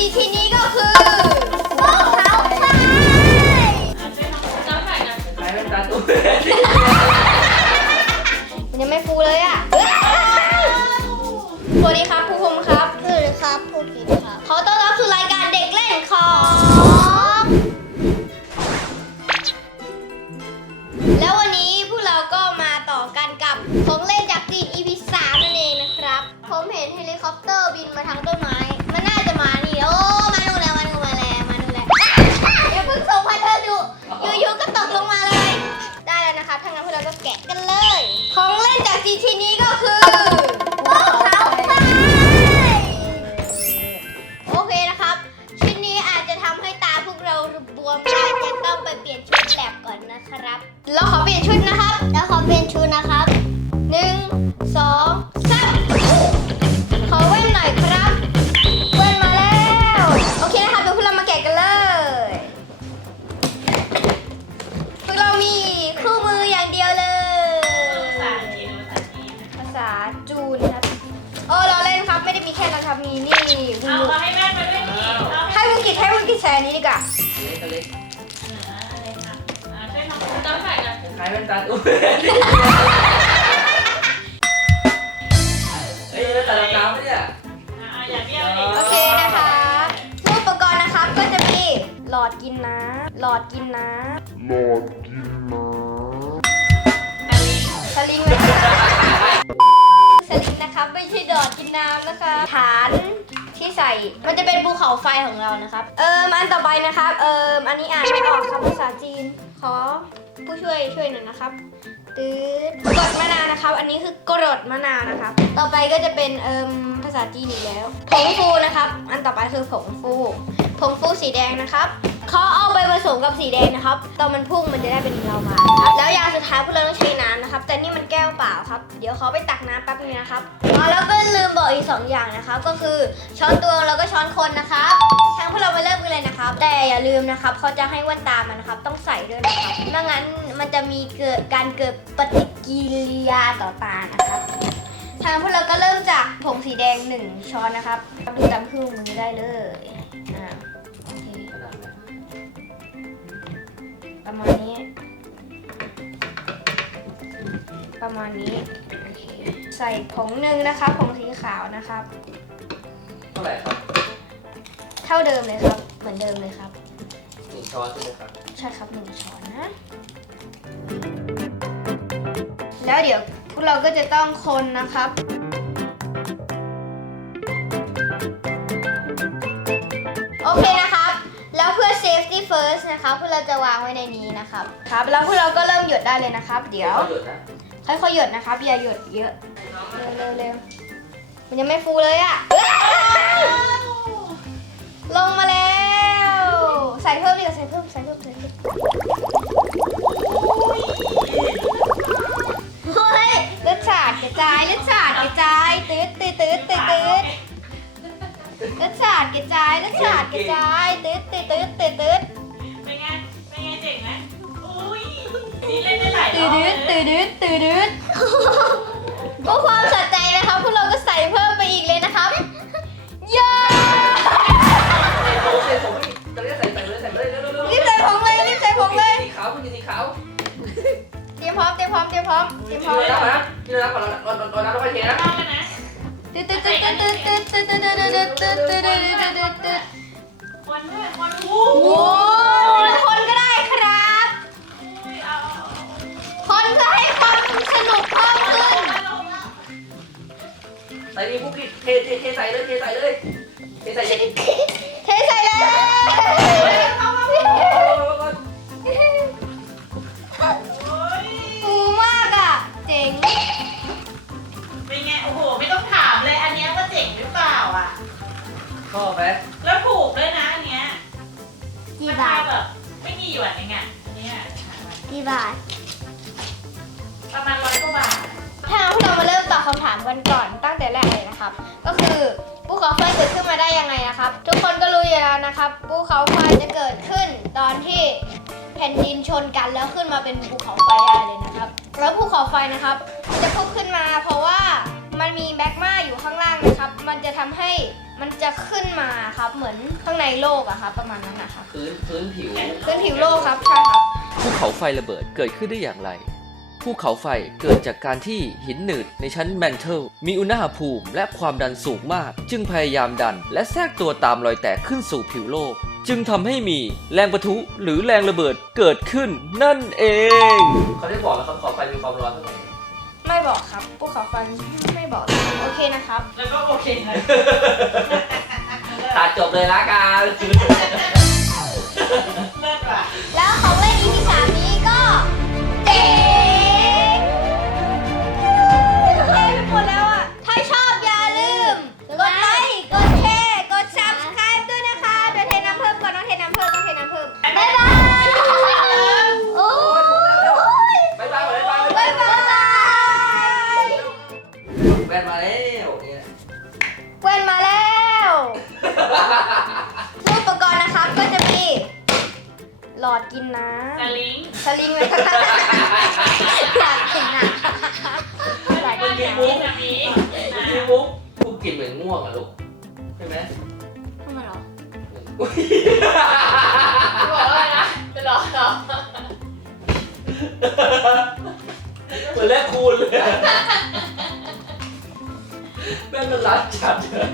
จีทีนี้ก็คือพวกเขาไฟใครเป็นตาตุ้มมันยังไม่ฟูเลยอะสวัสดีครับครูพรมครับคือครับผู้กิน พวกเราก็แกะกันเลย ของเล่นจากจีทีนี้ก็คือพวกเขาไฟโอเคนะครับ ชิ้นนี้อาจจะทำให้ตาพวกเราบวมได้จะต้องไปเปลี่ยนชุดแลบก่อนนะครับ เราขอเปลี่ยนชุดนะครับ แล้วขอเป็นชุดน ให้วุ้งกิจใช้อันนี้ดีกว่าเล็กเล็กเอออะไรค่ะอ่าช่วยน้องต้องใส่กันใครเป็นตาตุ้มเฮ้ยเป็นตาดำน้ำปะเนี่ยอ่าอย่าเบี้ยวดิโอเคนะคะผู้อุปกรณ์นะครับก็จะมีหลอดกินน้ำหลอดกินน้หลอดกินน้ำสลิงนะครับสลิงนะครับไม่ใช่หลอดกินน้ำนะคะฐานที่ ใส่ มันจะเป็นภูเขาไฟของเรานะครับ เอิมอันต่อไปนะครับ เอิมอันนี้อ่านไม่ออกครับภาษาจีน ขอผู้ช่วยช่วยหน่อยนะครับตืดกรดมะนาวนะครับ อันนี้คือกรดมะนาวนะครับ ต่อไปก็จะเป็นเอิมภาษาจีนอีกแล้ว ผงฟูนะครับ อันต่อไปคือผงฟู ผงฟูสีแดงนะครับเขาเอาไปผสมกับสีแดงนะครับ ตอนมันพุ่งมันจะได้เป็นเงามา แล้วยาสุดท้ายพวกเราต้องใช้น้ำนะครับ แต่นี่มันแก้ เปล่าครับ เดี๋ยวเขาไปตักน้ำแป๊บนึงนะครับอ๋อแล้วก็ลืมบอกอีกสองอย่างนะครับ ก็คือช้อนตวงแล้วก็ช้อนคนนะครับทางพวกเรามาเริ่มกันเลยนะครับ แต่อย่าลืมนะครับเขาจะให้แว่นตามันนะครับ ต้องใส่ด้วยนะครับไม่งั้นมันจะมีเกิดการเกิดปฏิกิริยาต่อตานะครับทางพวกเราก็เริ่มจากผงสีแดงหนึ่งช้อนนะครับดูตามเครื่องมือได้เลยอ่าโอเคประมาณ ประมาณนี้โอเคใส่ผงหนึ่งนะครับผงสีขาวนะครับ เท่าไหร่ครับเท่าเดิมเลยครับ เหมือนเดิมเลยครับ หนึ่งช้อนใช่ไหมครับ ใช่ครับหนึ่งช้อนนะ แล้วเดี๋ยวพวกเราก็จะต้องคนนะครับ นะครับพวกเราจะวางไว้ในนี้นะครับ ครับ แล้วพวกเราก็เริ่มหยดได้เลยนะครับ เดี๋ยว หยุดนะค่อยๆหยดนะครับอย่าหยดเยอะ เร็วเร็วเร็วมันยังไม่ฟูเลยอะลงมาแล้ว ใส่เพิ่มดีกว่าใส่เพิ่มใส่เพิ่มใส่เพิ่มเฮ้ยเลือดสาดกระจายเลือดสาดกระจายตืดตืดตืดตืดตืดเลือดสาดกระจายเลือดสาดกระจาย อบดเลยตืดตืดตืดเพื่อความสะใจนะครับพวกเราก็ใส่เพิ่มไปอีกเลยนะครับเย้โอ้ใส่ผมอีกตอนนี้ใส่ใส่เลยใส่เลยเร็วเร็วเร็วรีบใส่ผงเลยรีบใส่ผงเลยสีขาวคุณสีขาวเตรียมพร้อมเตรียมพร้อมเตรียมพร้อมเตรียมพร้อมกินน้ำนะกินน้ำก่อนรอรอรอน้ำแล้วค่อยเทนะรอบกันนะตึ๊ดตึ๊ดตึ๊ดตึ๊ดตึ๊ดตึ๊ดตึ๊ดตึ๊ดตึ๊ดตึ๊ดตึ๊ดตึ๊ดตึ๊ดตึ๊ดตึ๊ดวันด้วยวันอู้โอ้ย ใส่นี่พวกกิเทเทเทใส่เลยเทใส่เลยเทใส่เลยเทใส่เลยโอ้ยฟูมากอะ เจ๋ง เป็นไง โอ้โห ไม่ต้องถามเลย อันเนี้ยว่าเจ๋งหรือเปล่าอะ ชอบไหมแล้วถูกด้วยนะอันเนี้ยกี่ราบาคาท แบบไม่กี่หยวนเองอะอันเนี้ยกี่บาท ประมาณร้อยกว่าบาท ถ้าเรามาเริ่มตอบคำถามกันก่อนตั้งแต่แรกเลยนะครับ ก็คือภูเขาไฟเกิดขึ้นมาได้ยังไงนะครับ ทุกคนก็รู้อยู่แล้วนะครับภูเขาไฟจะเกิดขึ้นตอนที่แผ่นดินชนกันแล้วขึ้นมาเป็นภูเขาไฟได้เลยนะครับ แล้วภูเขาไฟนะครับมันจะพุ่งขึ้นมา เพราะว่ามันมีแมกมาอยู่ข้างล่างนะครับ มันจะทำให้มันจะขึ้นมาครับเหมือนข้างในโลกอะครับประมาณนั้นนะครับพื้นพื้นผิวเป็นผิวโลกครับใช่ครับภูเขาไฟระเบิดเกิดขึ้นได้อย่างไร ภูเขาไฟเกิดจากการที่หินหนืดในชั้นแมนเทลมีอุณหภูมิและความดันสูงมาก จึงพยายามดัน และแทรกตัวตามรอยแตกขึ้นสู่ผิวโลก จึงทำให้มีแรงประทุหรือแรงระเบิดเกิดขึ้นนั่นเอง เขาได้บอกแล้วครับขอไฟมีความร้อนเท่าไหร่ไม่บอกครับภูเขาไฟไม่บอกโอเคนะครับ แล้วก็โอเคนะตัดจบเลยละกันเลิศว่ะแล้วของเล่น EP สามนี้ก็เจ๋ หลอดกินน้สลิงำสลิงเลยหลอดกินน้ำหลอดกินเมื่อน้กี้แบบนี้เมื่อกี้บุ๊กบุ๊กกินเหมือนง่วงอะลูกใช่ไหมำทำไมหรอบอกอะไรนะจะหลอกเหรอเหมือนแรกคูณเลยอะแม่งมันรัดจัดเลย